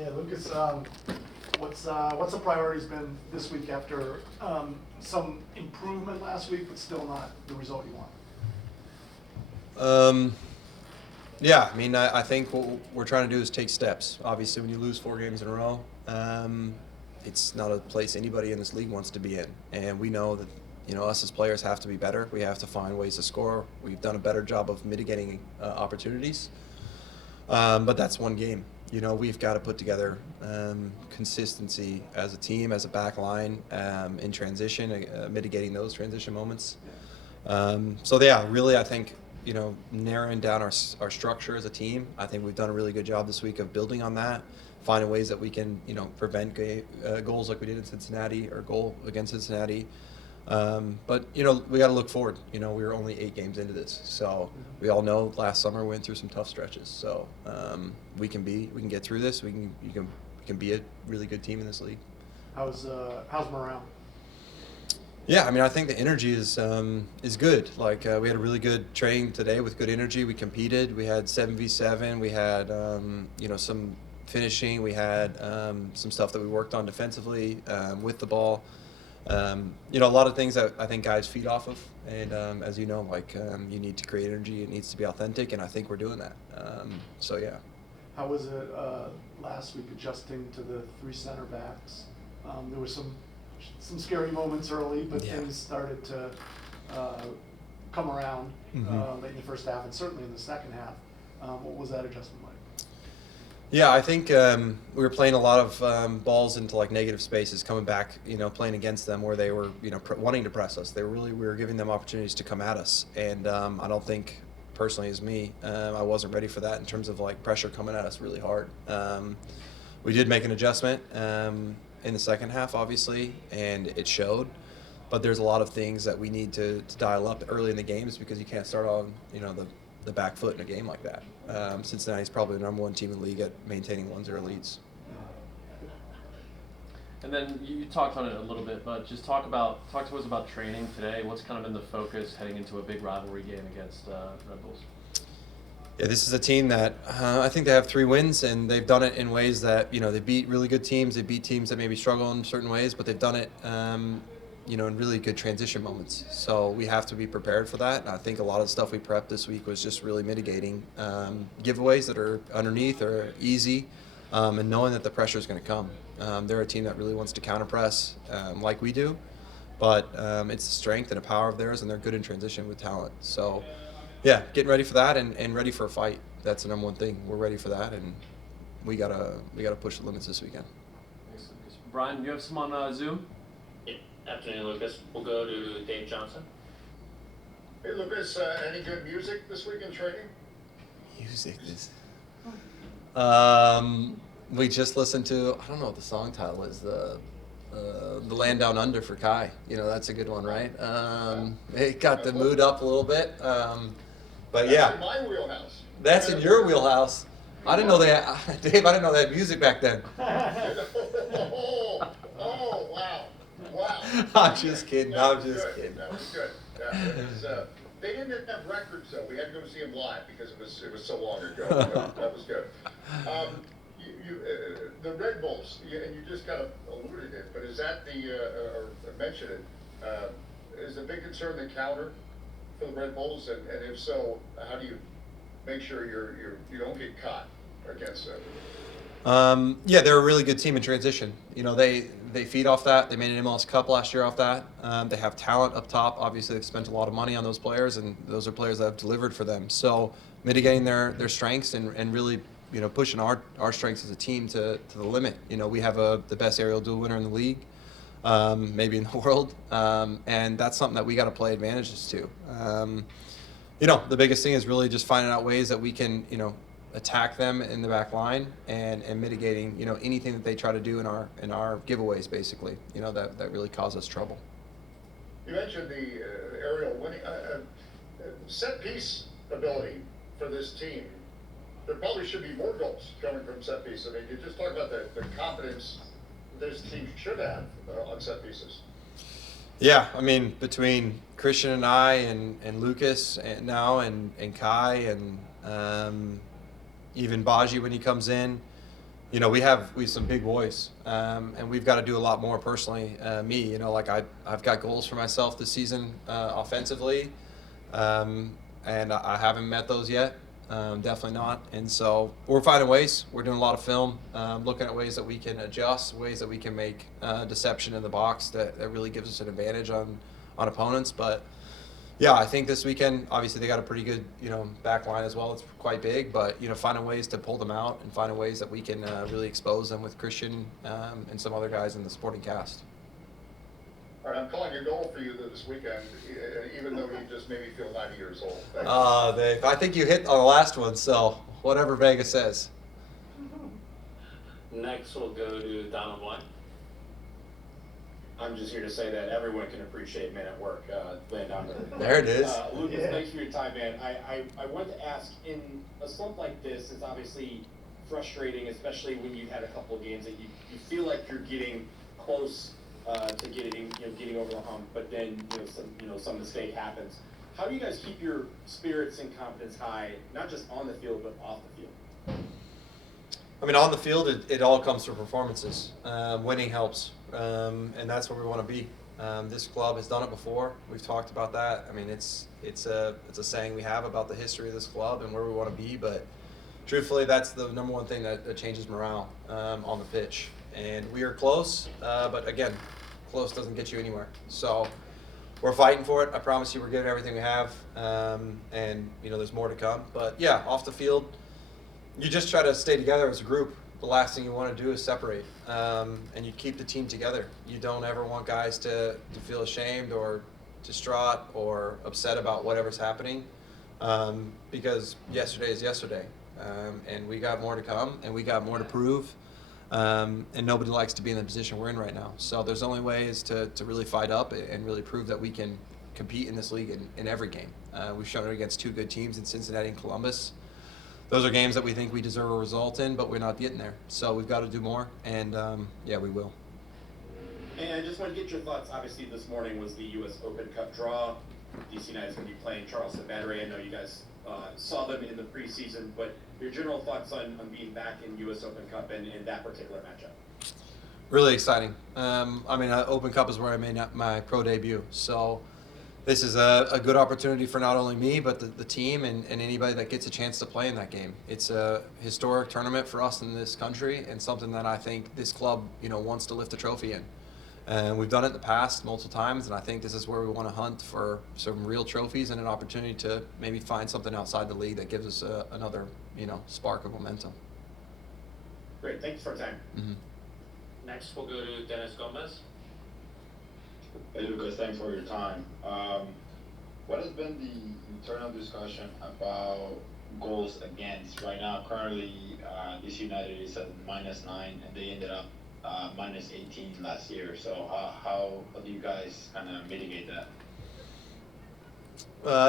Yeah, Lucas, what's the priorities been this week after some improvement last week, but still not the result you want? Yeah, I mean, I think what we're trying to do is take steps. Obviously, when you lose 4 games in a row, it's not a place anybody in this league wants to be in. And we know that, us as players have to be better. We have to find ways to score. We've done a better job of mitigating opportunities. But that's one game. We've got to put together consistency as a team, as a back line, in transition, mitigating those transition moments. So yeah, really, I think, narrowing down our structure as a team. I think we've done a really good job this week of building on that, finding ways that we can, prevent goals like we did in Cincinnati, or goal against Cincinnati. But, we got to look forward. We were only 8 games into this. So we all know last summer we went through some tough stretches. So we can get through this. We can be a really good team in this league. How's morale? Yeah, I mean, I think the energy is good. Like, we had a really good training today with good energy. We competed. We had 7v7. We had, some finishing. We had some stuff that we worked on defensively with the ball. A lot of things that I think guys feed off of. And as you know, you need to create energy. It needs to be authentic, and I think we're doing that. So, yeah. How was it last week adjusting to the 3 center backs? There were some scary moments early, but Yeah. things started to come around late in the first half and certainly in the second half. What was that adjustment like? Yeah, I think we were playing a lot of balls into negative spaces, coming back, playing against them where they were, wanting to press us. We were giving them opportunities to come at us, and I don't think, personally as me, I wasn't ready for that in terms of pressure coming at us really hard. We did make an adjustment in the second half, obviously, and it showed. But there's a lot of things that we need to dial up early in the games, because you can't start on the back foot in a game like that. Cincinnati's probably the #1 team in the league at maintaining 1-0 leads. And then you talked on it a little bit, but just talk to us about training today. What's kind of been the focus heading into a big rivalry game against Red Bulls? Yeah, this is a team that I think they have 3 wins, and they've done it in ways that, they beat really good teams. They beat teams that maybe struggle in certain ways, but they've done it, in really good transition moments. So we have to be prepared for that. And I think a lot of the stuff we prepped this week was just really mitigating giveaways that are underneath or easy, and knowing that the pressure is going to come. They're a team that really wants to counter-press like we do, but it's a strength and a power of theirs, and they're good in transition with talent. So, yeah, getting ready for that and ready for a fight. That's the #1 thing. We're ready for that, and we gotta push the limits this weekend. Thanks, Lucas. Brian, you have some on Zoom? Yeah. Afternoon, Lucas. We'll go to Dave Johnson. Hey, Lucas, any good music this week in training? Music is. We just listened to, I don't know what the song title is, the Land Down Under for Kai. That's a good one, right? It got the mood up a little bit. But That's yeah. in my wheelhouse. That's in your wheelhouse. I didn't know that, Dave. I didn't know they had music back then. Oh, wow. Wow. I'm just kidding. That I'm was just good. kidding. That was good. Yeah, it was, they didn't have records, though. We had to go see them live because it was so long ago. That was good. The Red Bulls, and you just kind of alluded it, but is that or mentioned it, is the big concern the counter for the Red Bulls? And if so, how do you make sure you don't get caught against them? Yeah, they're a really good team in transition. They feed off that. They made an MLS Cup last year off that. They have talent up top. Obviously, they've spent a lot of money on those players, and those are players that have delivered for them. So mitigating their strengths and really pushing our strengths as a team to the limit. We have the best aerial duel winner in the league, maybe in the world, and that's something that we got to play advantages to. The biggest thing is really just finding out ways that we can attack them in the back line and mitigating anything that they try to do in our giveaways, basically, that really cause us trouble. You mentioned the aerial winning set piece ability for this team. There probably should be more goals coming from set pieces. I mean, you just talk about the confidence this team should have on set pieces. Yeah, I mean, between Christian and I and Lucas and now and Kai and even Baji when he comes in, we have some big boys, and we've got to do a lot more personally. Me, like I've got goals for myself this season offensively, and I haven't met those yet. Definitely not. And so we're finding ways. We're doing a lot of film, looking at ways that we can adjust, ways that we can make deception in the box that really gives us an advantage on opponents. But yeah, I think this weekend, obviously they got a pretty good, back line as well. It's quite big, but finding ways to pull them out and finding ways that we can really expose them with Christian and some other guys in the supporting cast. All right, I'm calling a goal for you this weekend, even though you just made me feel 90 years old. Dave, I think you hit on the last one, so whatever Vegas says. Next, we'll go to Donald White. I'm just here to say that everyone can appreciate men at work. Laying down There it is. Lucas, thanks for your time, man. I wanted to ask, in a slump like this, it's obviously frustrating, especially when you've had a couple of games that you feel like you're getting close to getting over the hump, but then some mistake happens. How do you guys keep your spirits and confidence high, not just on the field but off the field? I mean, on the field, it all comes through performances. Winning helps, and that's where we want to be. This club has done it before. We've talked about that. I mean, it's a saying we have about the history of this club and where we want to be. But truthfully, that's the number one thing that changes morale on the pitch. And we are close, but again, close doesn't get you anywhere. So we're fighting for it. I promise you, we're giving everything we have, and there's more to come. But yeah, off the field, you just try to stay together as a group. The last thing you want to do is separate, and you keep the team together. You don't ever want guys to feel ashamed or distraught or upset about whatever's happening, because yesterday is yesterday, and we got more to come, and we got more to prove, and nobody likes to be in the position we're in right now. So there's only ways to really fight up and really prove that we can compete in this league in every game. We've shown it against two good teams in Cincinnati and Columbus. Those are games that we think we deserve a result in, but we're not getting there. So we've got to do more, and yeah, we will. And I just want to get your thoughts. Obviously, this morning was the U.S. Open Cup draw. DC United is going to be playing Charleston Battery. I know you guys saw them in the preseason, but your general thoughts on being back in U.S. Open Cup and in that particular matchup? Really exciting. Open Cup is where I made my pro debut. So this is a good opportunity for not only me, but the team and anybody that gets a chance to play in that game. It's a historic tournament for us in this country and something that I think this club, wants to lift a trophy in. And we've done it in the past multiple times, and I think this is where we want to hunt for some real trophies and an opportunity to maybe find something outside the league that gives us another, spark of momentum. Great. Thanks for your time. Mm-hmm. Next, we'll go to Dennis Gomez. Hey Lucas, thanks for your time. What has been the internal discussion about goals against? Right now, currently, DC United is at -9, and they ended up -18 last year. So how do you guys kind of mitigate that?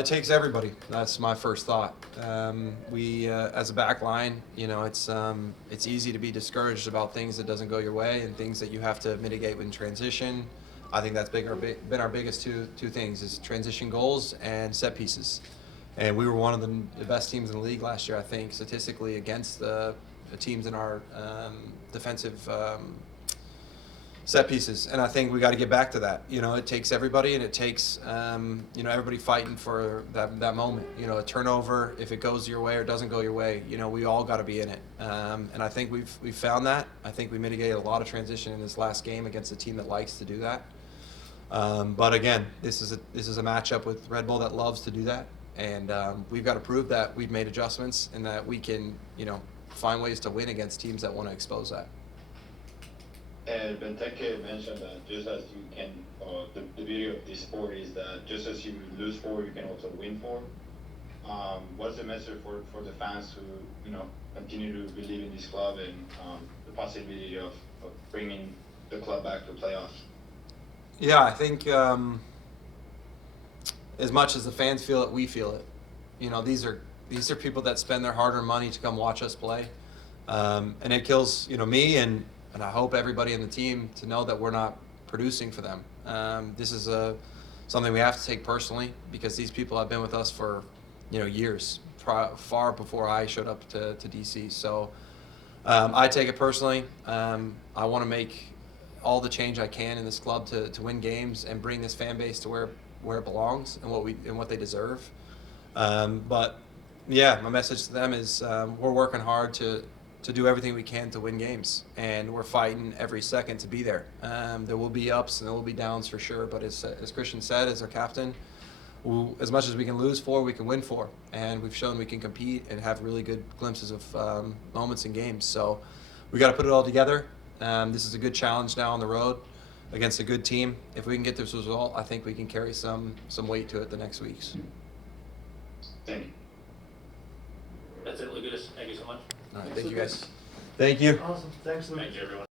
It takes everybody. That's my first thought. We, as a back line, it's easy to be discouraged about things that doesn't go your way and things that you have to mitigate in transition. I think that's been our biggest two things is transition goals and set pieces. And we were one of the best teams in the league last year, I think, statistically against the teams in our defensive set pieces. And I think we got to get back to that. It takes everybody, and it takes everybody fighting for that moment. A turnover, if it goes your way or doesn't go your way, we all got to be in it. And I think we've found that. I think we mitigated a lot of transition in this last game against a team that likes to do that. But again, this is a matchup with Red Bull that loves to do that, and we've got to prove that we've made adjustments and that we can, find ways to win against teams that want to expose that. And Benteke mentioned that just as you can, the beauty of this sport is that just as you lose for, you can also win for. What's the message for the fans who continue to believe in this club and the possibility of bringing the club back to playoffs? Yeah, I think as much as the fans feel it, we feel it. These are people that spend their hard-earned money to come watch us play, and it kills me and I hope everybody in the team to know that we're not producing for them. This is something we have to take personally because these people have been with us for years, far before I showed up to DC. So I take it personally. I want to make all the change I can in this club to win games and bring this fan base to where it belongs and what they deserve. But yeah, my message to them is we're working hard to do everything we can to win games, and we're fighting every second to be there. There will be ups and there will be downs for sure, but as Christian said, as our captain, as much as we can lose for, we can win for, and we've shown we can compete and have really good glimpses of moments in games. So we got to put it all together. This is a good challenge now on the road against a good team. If we can get this result, I think we can carry some weight to it the next weeks. Thank you. That's it, Lucas. Thank you so much. All right, thank you guys. Thank you. Awesome, thanks, Luke. Thank you, everyone.